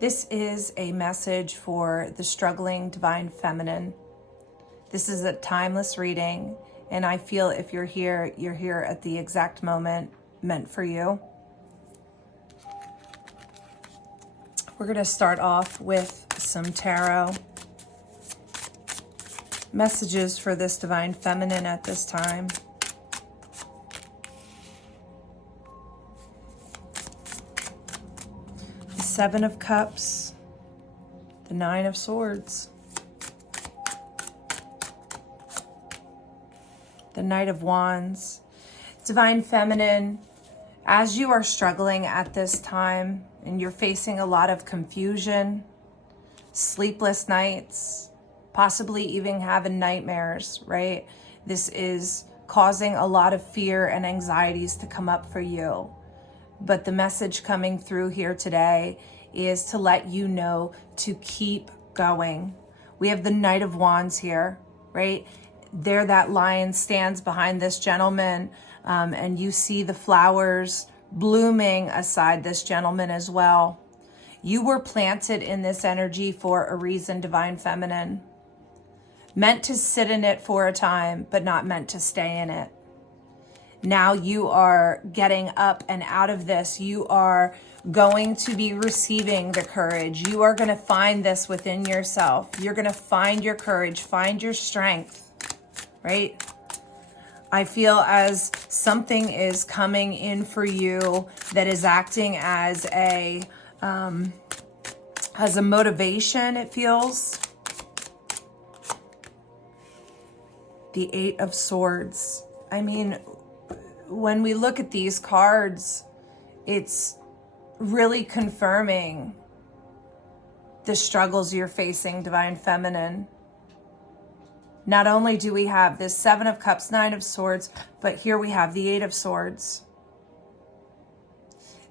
This is a message for the struggling divine feminine. This is a timeless reading, and I feel if you're here at the exact moment meant for you. We're going to start off with some tarot messages for this divine feminine at this time. The Seven of Cups, the Nine of Swords, the Knight of Wands. Divine feminine, as you are struggling at this time and you're facing a lot of confusion, sleepless nights, possibly even having nightmares, right? This is causing a lot of fear and anxieties to come up for you. But the message coming through here today is to let you know to keep going. We have the Knight of Wands here, right? There that lion stands behind this gentleman, and you see the flowers blooming aside this gentleman as well. You were planted in this energy for a reason, divine feminine. Meant to sit in it for a time, but not meant to stay in it. Now you are getting up and out of this. You are going to be receiving the courage. You are going to find this within yourself. You're going to find your courage, find your strength, right? I feel as something is coming in for you that is acting as a motivation, it feels. The Eight of Swords. I mean, when we look at these cards, it's really confirming the struggles you're facing, divine feminine. Not only do we have this Seven of Cups, Nine of Swords, but here we have the Eight of Swords.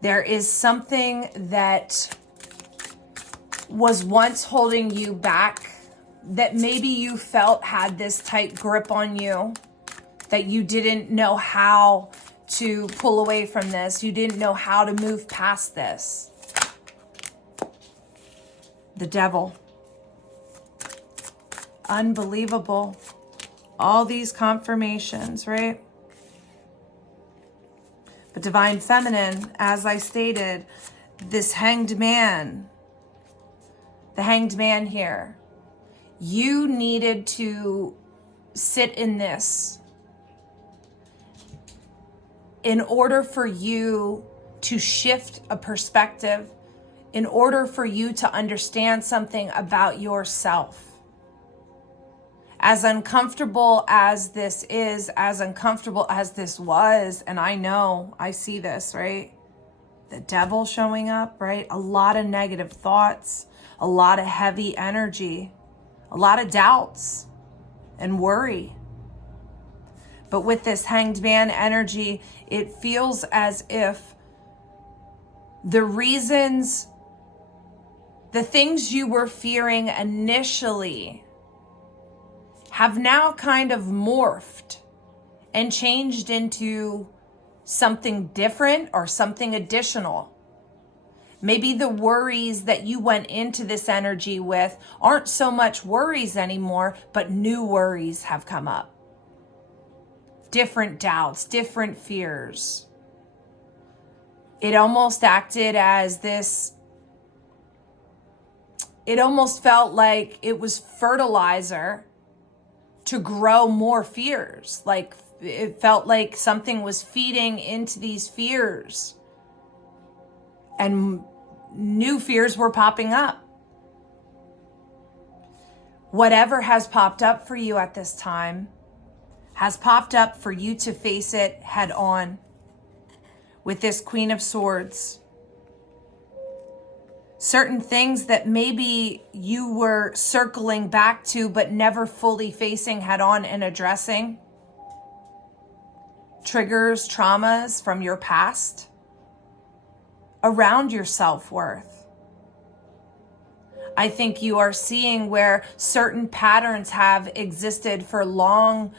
There is something that was once holding you back, that maybe you felt had this tight grip on you, that you didn't know how to pull away from this. You didn't know how to move past this. The Devil. Unbelievable. All these confirmations, right? But divine feminine, as I stated, this Hanged Man, the Hanged Man here, you needed to sit in this in order for you to shift a perspective, in order for you to understand something about yourself. As uncomfortable as this is, as uncomfortable as this was, and I know, I see this, right? The Devil showing up, right? A lot of negative thoughts, a lot of heavy energy, a lot of doubts and worry. But with this Hanged Man energy, it feels as if the reasons, the things you were fearing initially have now kind of morphed and changed into something different or something additional. Maybe the worries that you went into this energy with aren't so much worries anymore, but new worries have come up. Different doubts, different fears. It almost acted as this, it almost felt like it was fertilizer to grow more fears. Like it felt like something was feeding into these fears and new fears were popping up. Whatever has popped up for you at this time has popped up for you to face it head on with this Queen of Swords. Certain things that maybe you were circling back to but never fully facing head on and addressing. Triggers, traumas from your past around your self-worth. I think you are seeing where certain patterns have existed for long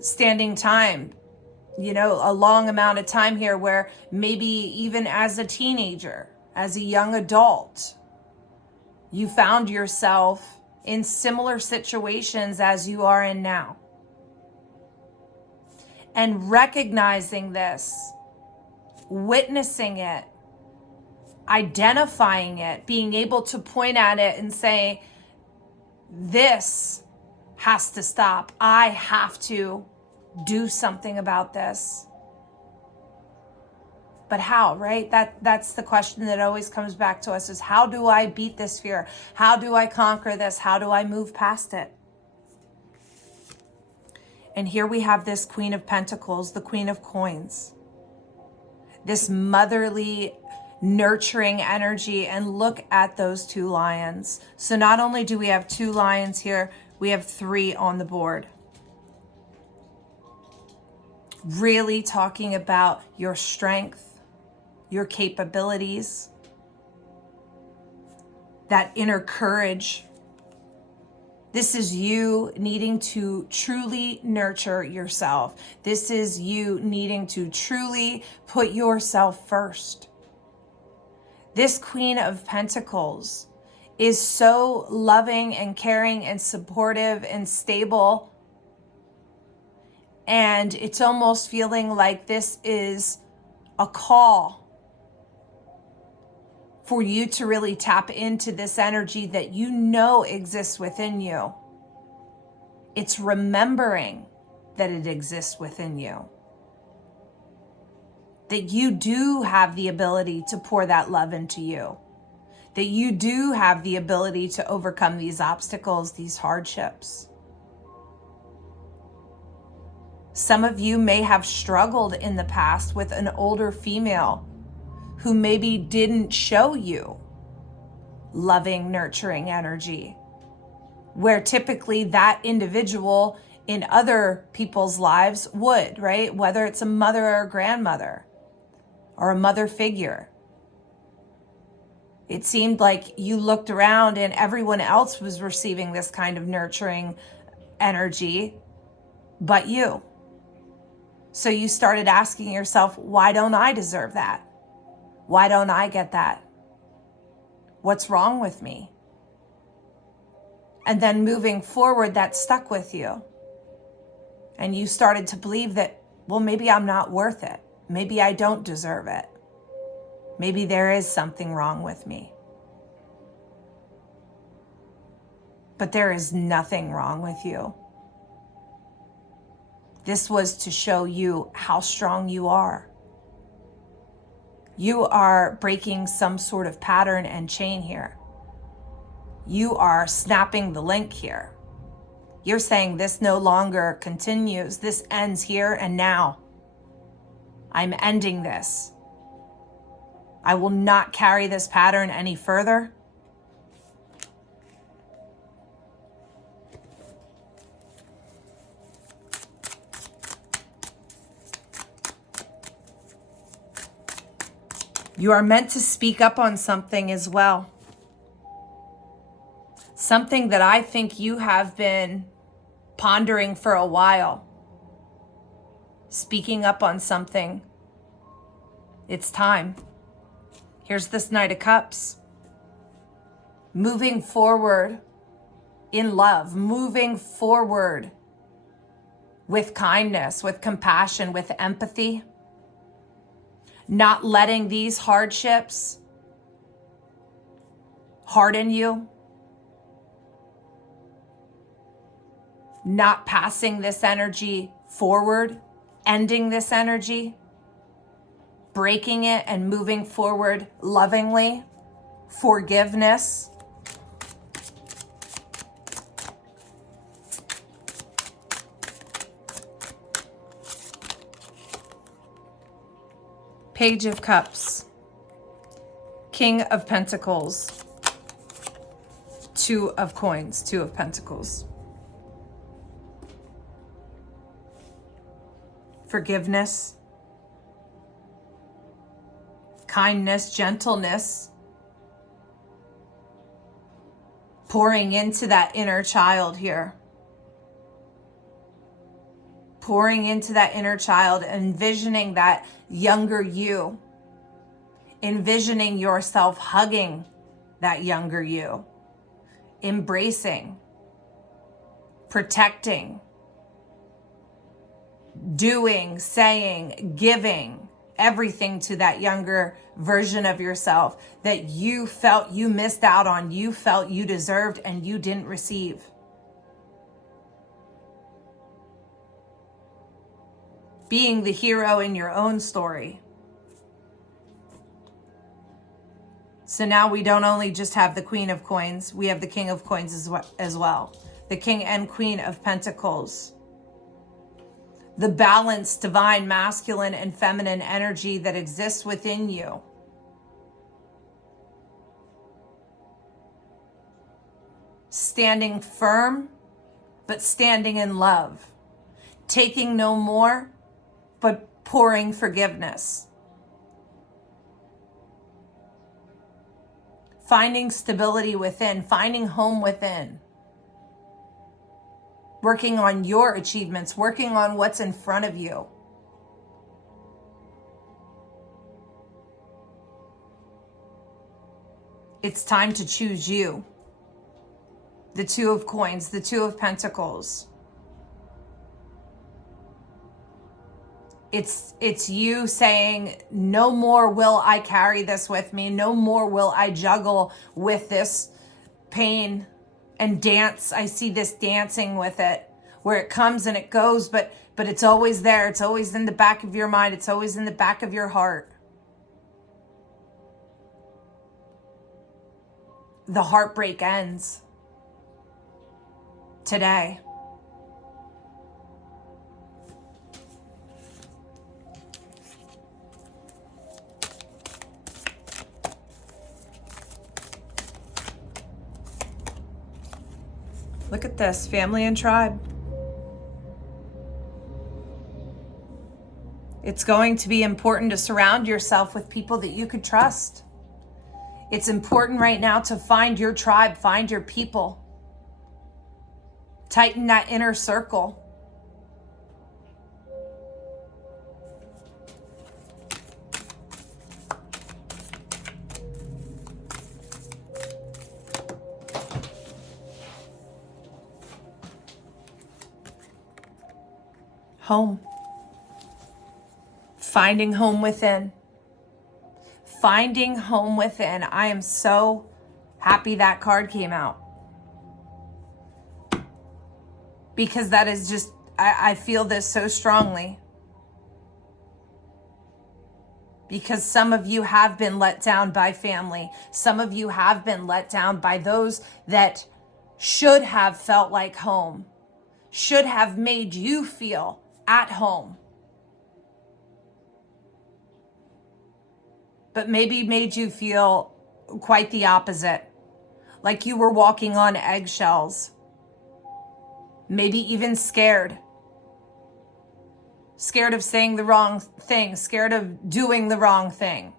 standing time, you know, a long amount of time here, where maybe even as a teenager, as a young adult, you found yourself in similar situations as you are in now. And recognizing this, witnessing it, identifying it, being able to point at it and say, this has to stop. I have to do something about this. But how, right? That's the question that always comes back to us, is how do I beat this fear? How do I conquer this? How do I move past it? And here we have this Queen of Pentacles, the Queen of Coins, this motherly, nurturing energy. And look at those two lions. So not only do we have two lions here, we have three on the board. Really talking about your strength, your capabilities, that inner courage. This is you needing to truly nurture yourself. This is you needing to truly put yourself first. This Queen of Pentacles is so loving and caring and supportive and stable. And it's almost feeling like this is a call for you to really tap into this energy that you know exists within you. It's remembering that it exists within you. That you do have the ability to pour that love into you. That you do have the ability to overcome these obstacles, these hardships. Some of you may have struggled in the past with an older female who maybe didn't show you loving, nurturing energy, where typically that individual in other people's lives would, right? Whether it's a mother or a grandmother or a mother figure. It seemed like you looked around and everyone else was receiving this kind of nurturing energy but you. So you started asking yourself, why don't I deserve that? Why don't I get that? What's wrong with me? And then moving forward, that stuck with you. And you started to believe that, well, maybe I'm not worth it. Maybe I don't deserve it. Maybe there is something wrong with me. But there is nothing wrong with you. This was to show you how strong you are. You are breaking some sort of pattern and chain here. You are snapping the link here. You're saying this no longer continues. This ends here and now. I'm ending this. I will not carry this pattern any further. You are meant to speak up on something as well. Something that I think you have been pondering for a while. Speaking up on something. It's time. Here's this Knight of Cups. Moving forward in love. Moving forward with kindness, with compassion, with empathy. Not letting these hardships harden you. Not passing this energy forward, ending this energy, breaking it and moving forward lovingly, forgiveness. Page of Cups, King of Pentacles, Two of Coins, Two of Pentacles. Forgiveness, kindness, gentleness, pouring into that inner child here. Pouring into that inner child, envisioning that younger you, envisioning yourself hugging that younger you, embracing, protecting, doing, saying, giving everything to that younger version of yourself that you felt you missed out on, you felt you deserved, and you didn't receive. Being the hero in your own story. So now we don't only just have the Queen of Coins, we have the King of Coins as well. The King and Queen of Pentacles. The balanced, divine, masculine, and feminine energy that exists within you. Standing firm, but standing in love. Taking no more, but pouring forgiveness. Finding stability within, finding home within. Working on your achievements, working on what's in front of you. It's time to choose you. The Two of Coins, the Two of Pentacles. It's you saying, no more will I carry this with me. No more will I juggle with this pain and dance. I see this dancing with it, where it comes and it goes, but it's always there. It's always in the back of your mind. It's always in the back of your heart. The heartbreak ends today. Look at this, family and tribe. It's going to be important to surround yourself with people that you could trust. It's important right now to find your tribe, find your people. Tighten that inner circle. Home. Finding home within. Finding home within. I am so happy that card came out. Because that is just, I feel this so strongly. Because some of you have been let down by family. Some of you have been let down by those that should have felt like home. Should have made you feel at home. But maybe made you feel quite the opposite. Like you were walking on eggshells. Maybe even scared. Scared of saying the wrong thing. Scared of doing the wrong thing.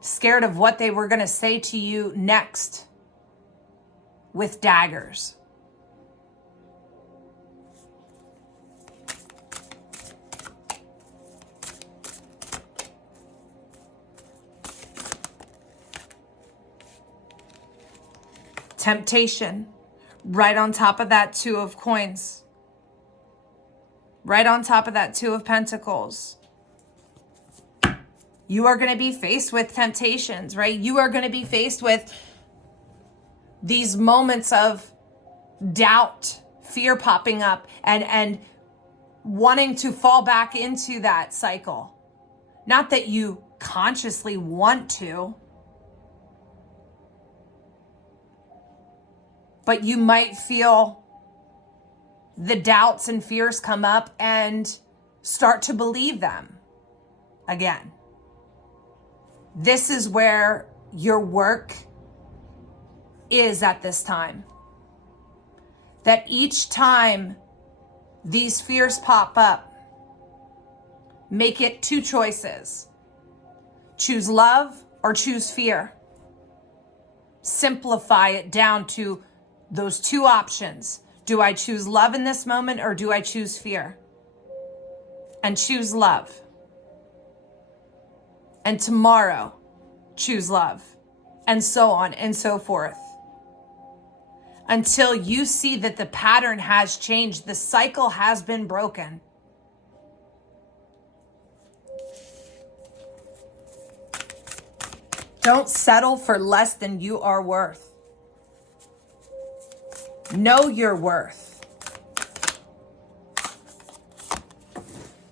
Scared of what they were going to say to you next with daggers. Temptation, right on top of that Two of Coins. Right on top of that Two of Pentacles. You are going to be faced with temptations, right? You are going to be faced with these moments of doubt, fear popping up, and wanting to fall back into that cycle. Not that you consciously want to, but you might feel the doubts and fears come up and start to believe them again. This is where your work is at this time. That each time these fears pop up, make it two choices. Choose love or choose fear. Simplify it down to those two options. Do I choose love in this moment or do I choose fear? And choose love. And tomorrow, choose love. And so on and so forth. until you see that the pattern has changed. The cycle has been broken. Don't settle for less than you are worth. Know your worth.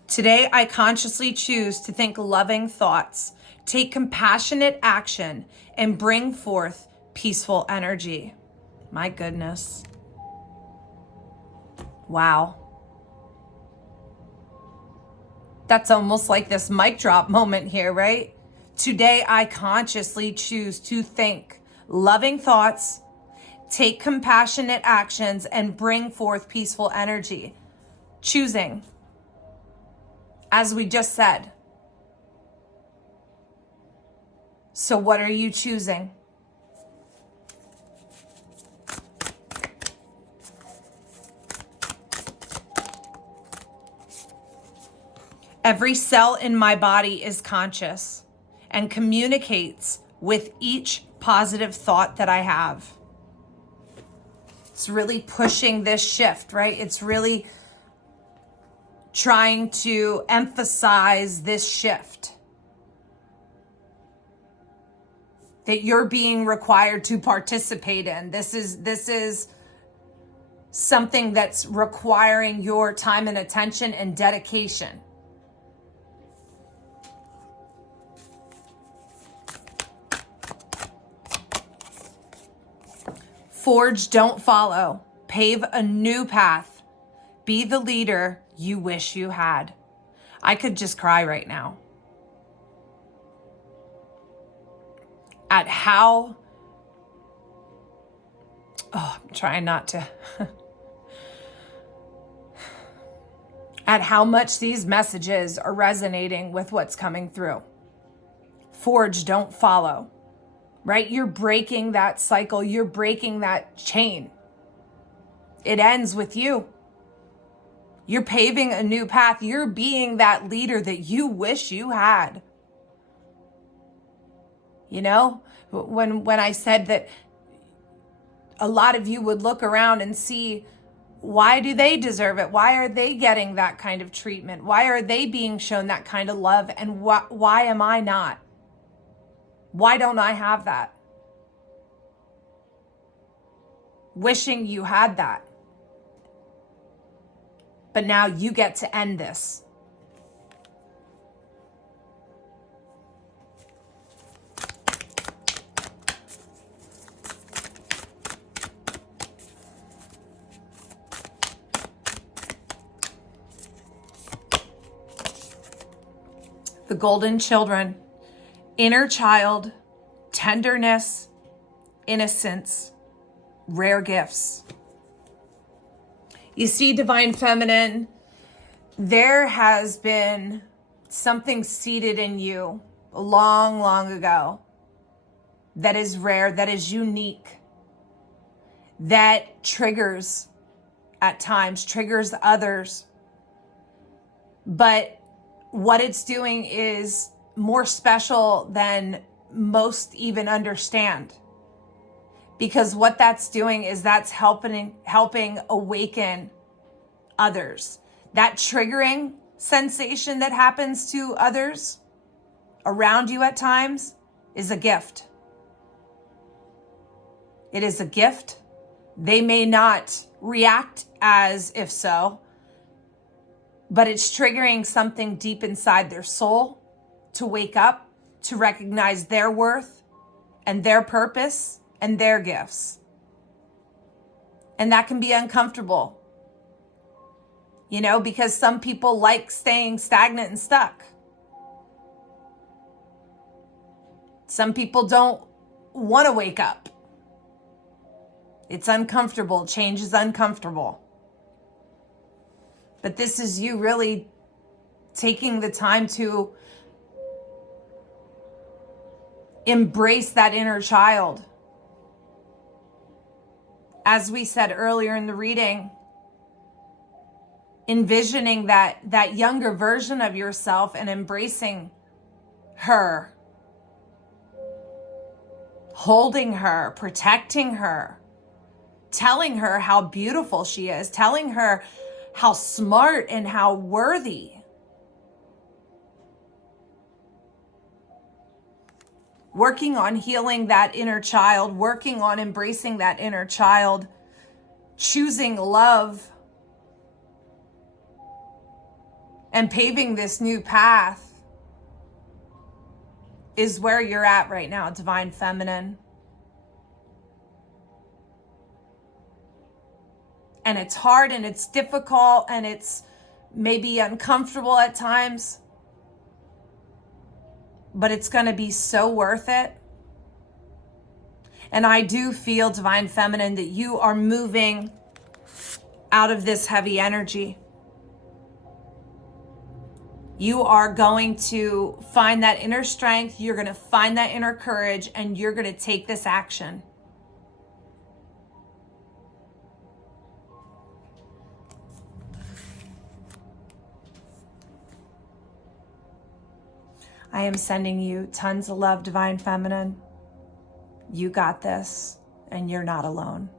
Today, I consciously choose to think loving thoughts, take compassionate action, and bring forth peaceful energy. My goodness. Wow. That's almost like this mic drop moment here, right? Today, I consciously choose to think loving thoughts, take compassionate actions, and bring forth peaceful energy. Choosing, as we just said. So what are you choosing? Every cell in my body is conscious and communicates with each positive thought that I have. It's really pushing this shift, right? It's really trying to emphasize this shift that you're being required to participate in. This is something that's requiring your time and attention and dedication. Forge, don't follow. Pave a new path. Be the leader you wish you had. I could just cry right now at how, I'm trying not to, at how much these messages are resonating with what's coming through. Forge, don't follow. Right? You're breaking that cycle. You're breaking that chain. It ends with you. You're paving a new path. You're being that leader that you wish you had. You know, when I said that a lot of you would look around and see, why do they deserve it? Why are they getting that kind of treatment? Why are they being shown that kind of love? And why am I not? Why don't I have that? Wishing you had that. But now you get to end this. The golden children. Inner child, tenderness, innocence, rare gifts. You see, Divine Feminine, there has been something seated in you long, long ago that is rare, that is unique, that triggers at times, triggers others. But what it's doing is more special than most even understand, because what that's doing is that's helping awaken others. That triggering sensation that happens to others around you at times is a gift. It is a gift. They may not react as if so, but it's triggering something deep inside their soul to wake up, to recognize their worth and their purpose and their gifts. And that can be uncomfortable, you know, because some people like staying stagnant and stuck. Some people don't want to wake up. It's uncomfortable. Change is uncomfortable. But this is you really taking the time to embrace that inner child. As we said earlier in the reading, envisioning that younger version of yourself and embracing her, holding her, protecting her, telling her how beautiful she is, telling her how smart and how worthy. Working on healing that inner child, working on embracing that inner child, choosing love, and paving this new path is where you're at right now, Divine Feminine. And it's hard and it's difficult and it's maybe uncomfortable at times, but it's going to be so worth it. And I do feel, Divine Feminine, that you are moving out of this heavy energy. You are going to find that inner strength, you're going to find that inner courage, and you're going to take this action. I am sending you tons of love, Divine Feminine. You got this, and you're not alone.